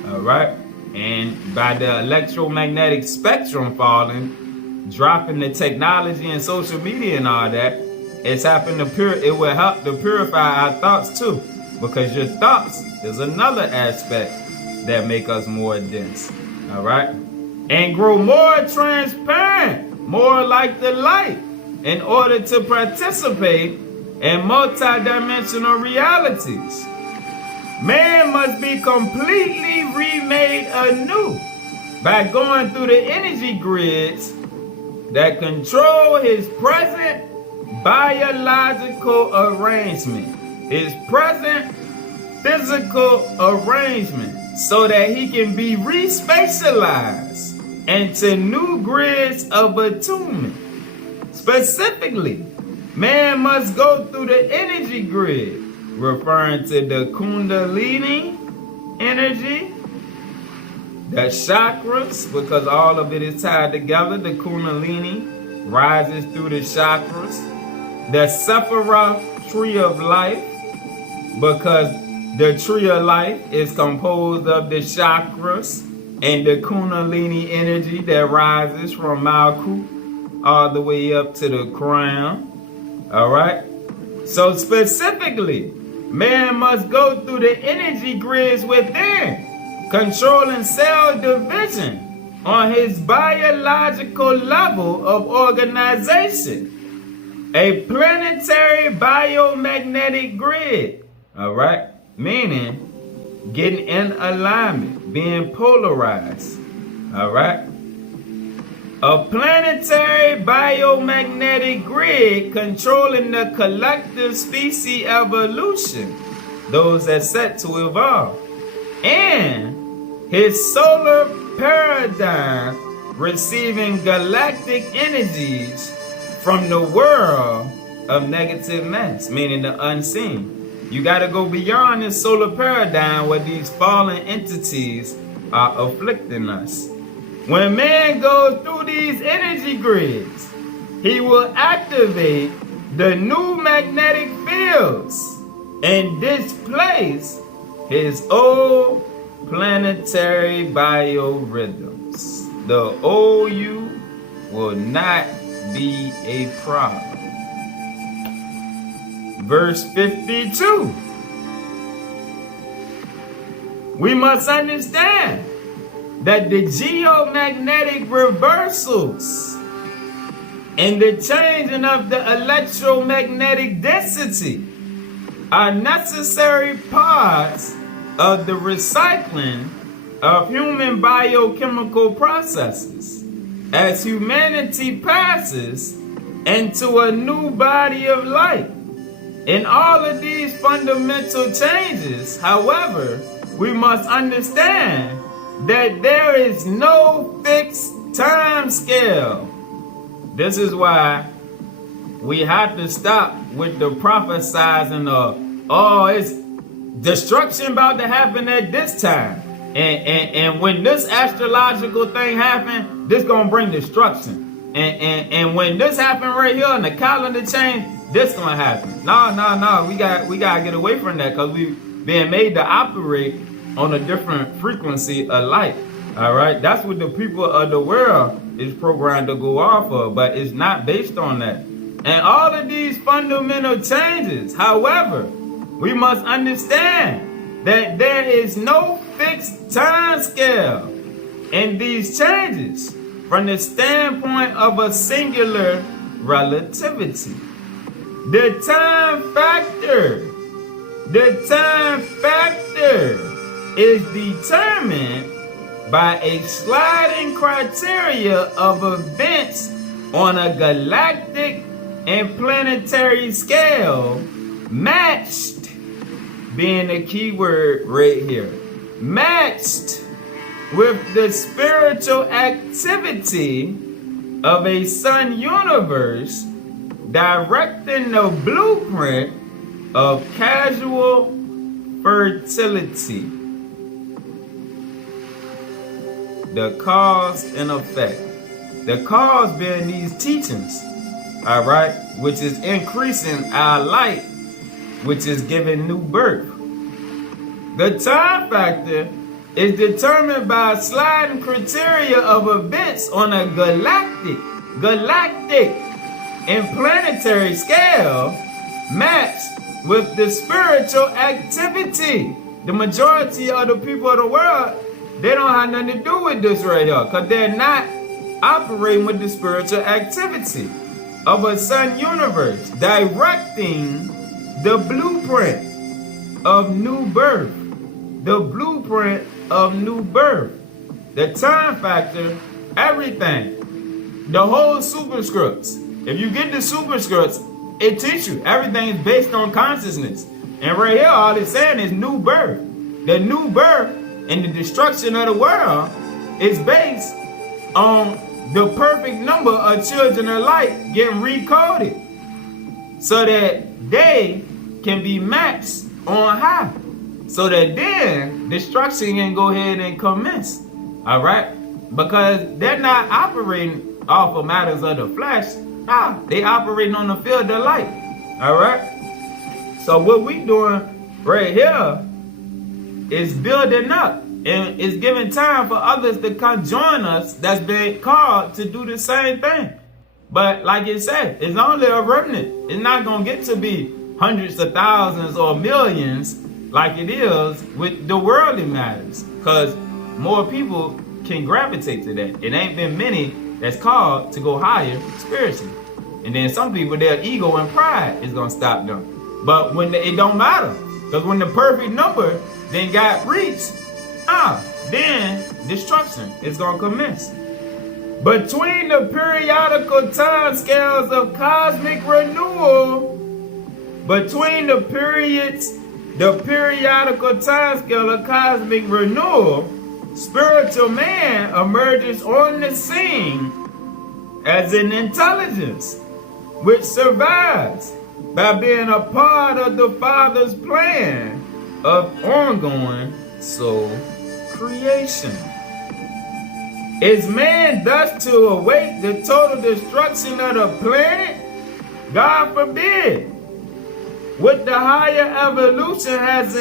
Alright? And by the electromagnetic spectrum falling, dropping the technology and social media and all that, it will help to purify our thoughts too. Because your thoughts is another aspect that make us more dense. Alright? And grow more transparent, more like the light, in order to participate in multidimensional realities. Man must be completely remade anew by going through the energy grids that control his present biological arrangement, his present physical arrangement, so that he can be re-spatialized into new grids of attunement. Specifically, man must go through the energy grid, referring to the Kundalini energy, The chakras, because all of it is tied together, the Kundalini rises through the chakras. The Sephiroth tree of life, because the tree of life is composed of the chakras and the Kundalini energy that rises from Malkuth all the way up to the crown. All right? So specifically, man must go through the energy grids within, controlling cell division on his biological level of organization. A planetary biomagnetic grid, all right? Meaning getting in alignment, being polarized, all right? A planetary biomagnetic grid controlling the collective species evolution, those that set to evolve, and his solar paradigm receiving galactic energies from the world of negative mass, meaning the unseen. You got to go beyond this solar paradigm where these fallen entities are afflicting us. When man goes through these energy grids, he will activate the new magnetic fields and displace his old planetary biorhythms. The OU will not be a problem. Verse 52. We must understand that the geomagnetic reversals and the changing of the electromagnetic density are necessary parts of the recycling of human biochemical processes as humanity passes into a new body of light. In all of these fundamental changes, however, we must understand that there is no fixed time scale. This is why we have to stop with the prophesizing of, oh, it's destruction about to happen at this time. And when this astrological thing happen, this gonna bring destruction. And when this happen right here and the calendar change, this gonna happen. No. We gotta get away from that, because we being made to operate on a different frequency of light. All right, that's what the people of the world is programmed to go off of, but it's not based on that. And all of these fundamental changes, however, we must understand that there is no fixed time scale in these changes from the standpoint of a singular relativity. The time factor is determined by a sliding criteria of events on a galactic and planetary scale, matched being the key word right here, matched with the spiritual activity of a sun universe directing the blueprint of casual fertility. The cause and effect. The cause being these teachings, all right, which is increasing our light, which is giving new birth. The time factor is determined by a sliding criteria of events on a galactic and planetary scale, matched with the spiritual activity. The majority of the people of the world, they don't have nothing to do with this right here, because they're not operating with the spiritual activity of a sun universe, directing the blueprint of new birth. The blueprint of new birth. The time factor, everything. The whole superscripts. If you get the superscripts, it teaches you everything is based on consciousness. And right here, all it's saying is new birth. The new birth and the destruction of the world is based on the perfect number of children of light getting recoded, so that they can be matched on high, so that then destruction can go ahead and commence. All right? Because they're not operating off of matters of the flesh. Nah, they operating on the field of light. All right? So what we doing right here is building up. And it's giving time for others to come join us that's been called to do the same thing. But like it said, it's only a remnant. It's not going to get to be hundreds of thousands or millions like it is with the worldly matters. Because more people can gravitate to that. It ain't been many that's called to go higher spiritually. And then some people, their ego and pride is going to stop them. But when it don't matter. Because when the perfect number then got reached, then destruction is going to commence. Between the periodical time scales of cosmic renewal, between the periodical time scale of cosmic renewal, spiritual man emerges on the scene as an intelligence which survives by being a part of the Father's plan of ongoing soul creation. Is man thus to await the total destruction of the planet? God forbid. What the higher evolution has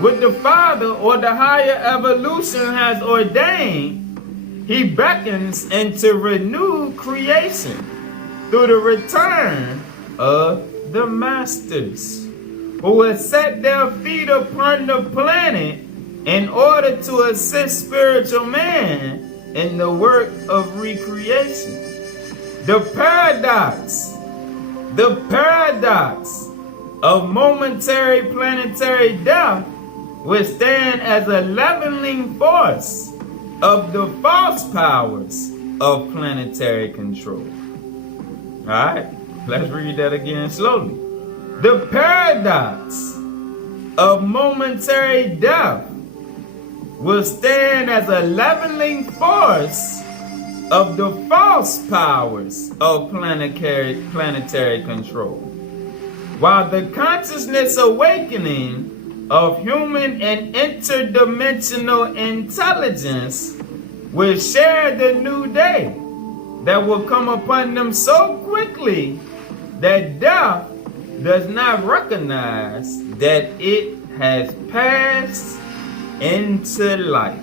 what the Father or the higher evolution has ordained, he beckons into renewed creation through the return of the masters, who will set their feet upon the planet in order to assist spiritual man in the work of recreation. The paradox of momentary planetary death will stand as a leveling force of the false powers of planetary control. All right, let's read that again slowly. The paradox of momentary death will stand as a leveling force of the false powers of planetary control, while the consciousness awakening of human and interdimensional intelligence will share the new day that will come upon them so quickly that death does not recognize that it has passed into life.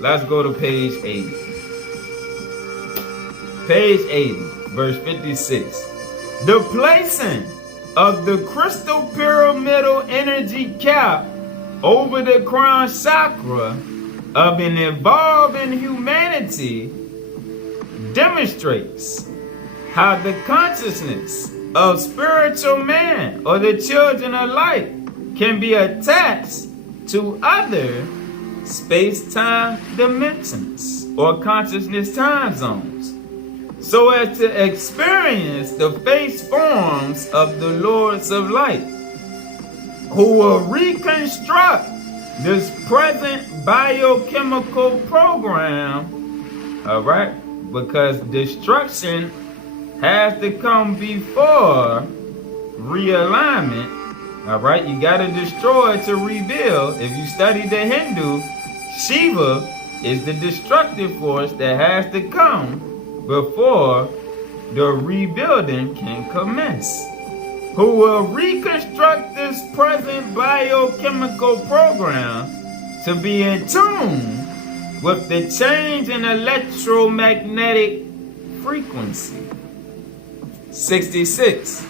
Let's go to page 80. Page 80, verse 56. The placing of the crystal pyramidal energy cap over the crown chakra of an evolving humanity demonstrates how the consciousness of spiritual man or the children of light can be attached to other space-time dimensions or consciousness time zones, so as to experience the face forms of the Lords of Light, who will reconstruct this present biochemical program, all right, because destruction has to come before realignment. All right, you got to destroy to rebuild. If you study the Hindu, Shiva is the destructive force that has to come before the rebuilding can commence, who will reconstruct this present biochemical program to be in tune with the change in electromagnetic frequency. 66.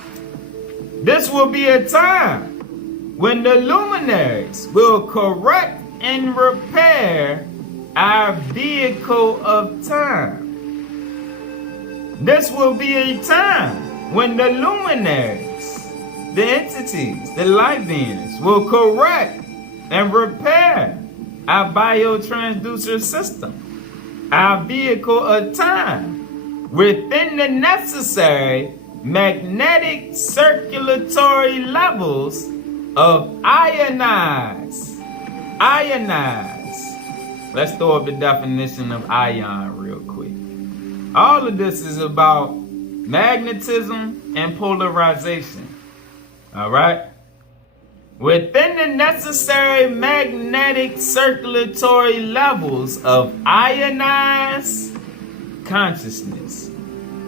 This will be a time when the luminaries will correct and repair our vehicle of time. This will be a time when the luminaries, the entities, the light beings, will correct and repair our biotransducer system, our vehicle of time, within the necessary magnetic circulatory levels of ionize. Let's throw up the definition of ion real quick. All of this is about magnetism and polarization. All right? within the necessary magnetic circulatory levels of ionized consciousness.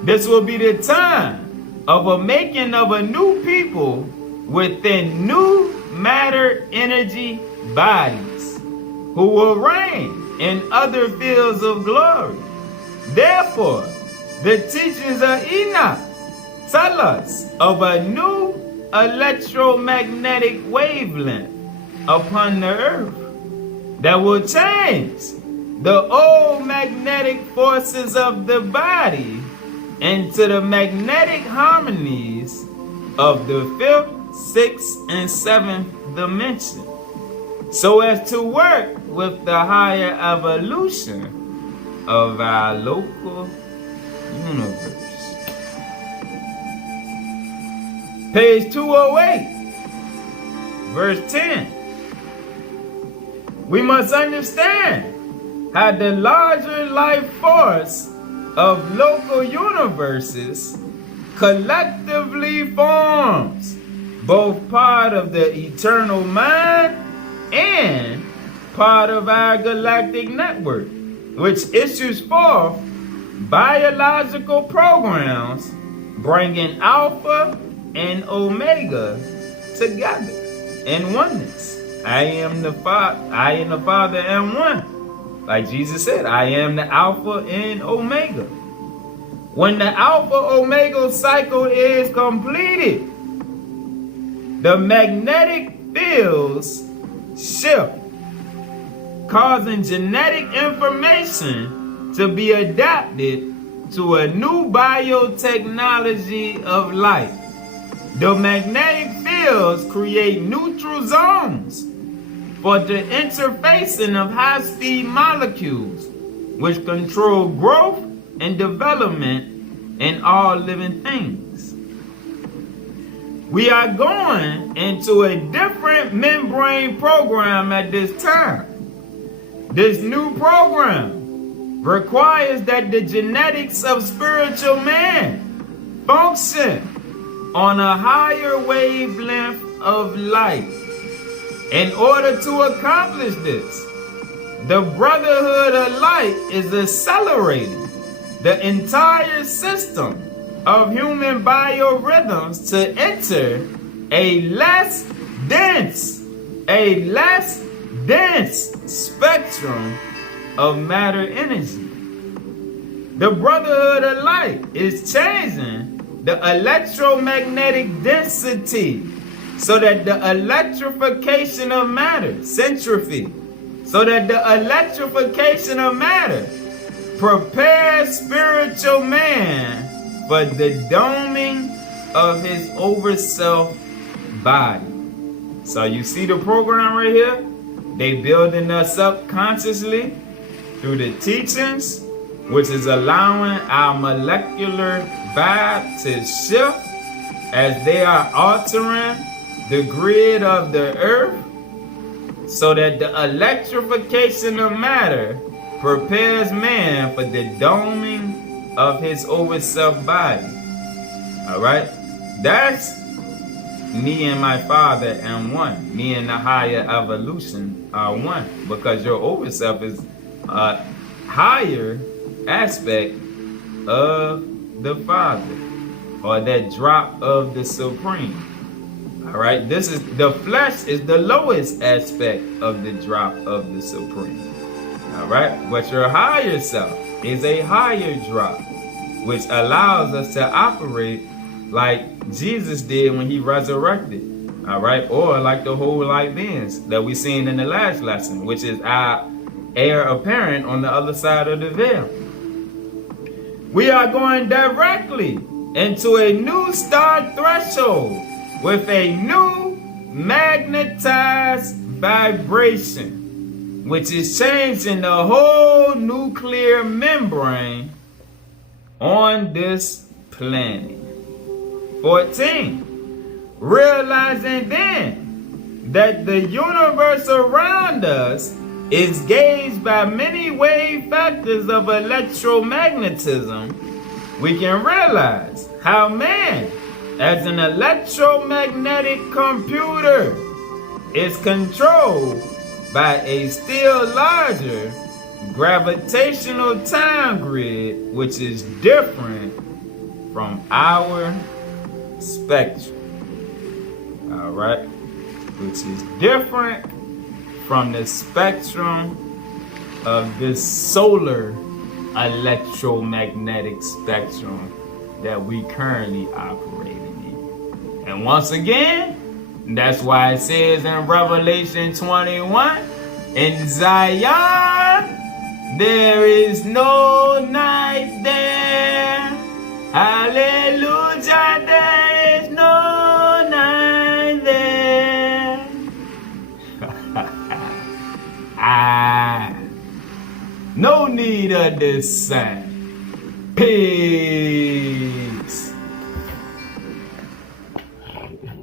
This will be the time of a making of a new people within new matter energy bodies, who will reign in other fields of glory. Therefore, the teachings of Enoch tell us of a new electromagnetic wavelength upon the earth that will change the old magnetic forces of the body into the magnetic harmonies of the 5th, 6th, and 7th dimension, so as to work with the higher evolution of our local universe. Page 208, verse 10. We must understand how the larger life force of local universes collectively forms both part of the eternal mind and part of our galactic network, which issues forth biological programs bringing Alpha and Omega together in oneness. I am the Father and one. Like Jesus said, I am the Alpha and Omega. When the Alpha Omega cycle is completed, the magnetic fields shift, causing genetic information to be adapted to a new biotechnology of life. The magnetic fields create neutral zones for the interfacing of high-speed molecules, which control growth and development in all living things. We are going into a different membrane program at this time. This new program requires that the genetics of spiritual man function on a higher wavelength of light. In order to accomplish this, the Brotherhood of Light is accelerating the entire system of human biorhythms to enter a less dense spectrum of matter energy. The Brotherhood of Light is changing the electromagnetic density so that the electrification of matter, centrifuge, so that the electrification of matter prepares spiritual man for the doming of his overself body. So you see the program right here? They building us up consciously through the teachings, which is allowing our molecular vibe to shift as they are altering the grid of the earth, so that the electrification of matter prepares man for the doming of his overself body. Alright? That's me and my Father and one. Me and the higher evolution are one. Because your overself is a higher aspect of the Father, or that drop of the Supreme. Alright, this is the flesh is the lowest aspect of the drop of the Supreme. Alright, but your higher self is a higher drop, which allows us to operate like Jesus did when he resurrected. Alright, or like the whole light beings that we seen in the last lesson, which is our heir apparent on the other side of the veil. We are going directly into a new star threshold with a new magnetized vibration, which is changing the whole nuclear membrane on this planet. 14. Realizing then that the universe around us is gauged by many wave factors of electromagnetism, we can realize how man, as an electromagnetic computer, is controlled by a still larger gravitational time grid, which is different from our spectrum. All right, which is different from the spectrum of this solar electromagnetic spectrum that we currently operating in. And once again, that's why it says in Revelation 21, in Zion, there is no night there. Hallelujah, there is no night there. No need of this sign. Pay